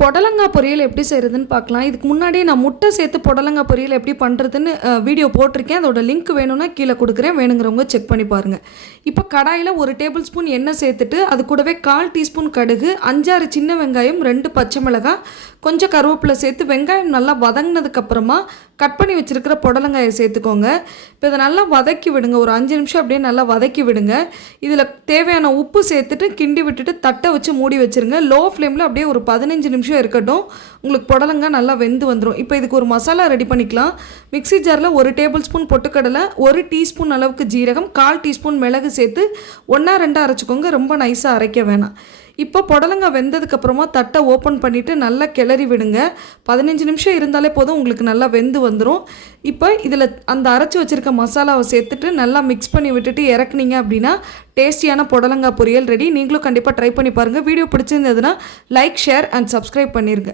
புடலங்காய் பொரியல் எப்படி செய்கிறதுன்னு பார்க்கலாம். இதுக்கு முன்னாடியே நான் முட்டை சேர்த்து புடலங்காய் பொரியல் எப்படி பண்ணுறதுன்னு வீடியோ போட்டிருக்கேன். அதோட லிங்க் வேணும்னா கீழே கொடுக்குறேன். வேணுங்கிறவங்க செக் பண்ணி பாருங்கள் இப்போ கடாயில் ஒரு டேபிள் ஸ்பூன் எண்ணெய் சேர்த்துட்டு அது கூடவே கால் டீஸ்பூன் கடுகு அஞ்சாறு சின்ன வெங்காயம் ரெண்டு பச்சை மிளகாய் கொஞ்சம் கருவேப்பிலை சேர்த்து வெங்காயம் நல்லா வதங்கினதுக்கப்புறமா கட் பண்ணி வச்சுருக்கிற புடலங்காயை சேர்த்துக்கோங்க. இப்போ இதை நல்லா வதக்கி விடுங்க. ஒரு அஞ்சு நிமிஷம் அப்படியே நல்லா வதக்கி விடுங்க. இதில் தேவையான உப்பு சேர்த்துட்டு கிண்டி விட்டுட்டு தட்டை வச்சு மூடி வச்சுருங்க. லோ ஃப்ளேமில் அப்படியே ஒரு பதினஞ்சு நிமிஷம் இருக்கட்டும் உங்களுக்கு புடலங்க நல்லா வெந்து வந்துடும் இப்போ இதுக்கு ஒரு மசாலா ரெடி பண்ணிக்கலாம். மிக்ஸி ஜாரில் ஒரு டேபிள் ஸ்பூன் பொட்டுக்கடலை ஒரு டீஸ்பூன் அளவுக்கு ஜீரகம் கால் டீஸ்பூன் மிளகு சேர்த்து ஒன்றா ரெண்டாக அரைச்சிக்கோங்க. ரொம்ப நைஸாக அரைக்க வேணாம். இப்போ புடலங்காய் வெந்ததுக்கப்புறமா தட்டை ஓப்பன் பண்ணிவிட்டு நல்லா கிளறி விடுங்க. பதினஞ்சு நிமிஷம் இருந்தாலே போதும் உங்களுக்கு நல்லா வெந்து வந்துடும் இப்போ இதில் அந்த அரைச்சி வச்சுருக்க மசாலாவை சேர்த்துட்டு நல்லா மிக்ஸ் பண்ணி விட்டுட்டு இறக்குனீங்க அப்படின்னா டேஸ்டியான புடலங்காய் பொரியல் ரெடி நீங்களும் கண்டிப்பாக ட்ரை பண்ணி பாருங்கள் வீடியோ பிடிச்சிருந்ததுன்னா லைக் ஷேர் அண்ட் சப்ஸ்கிரைப் பண்ணிடுங்க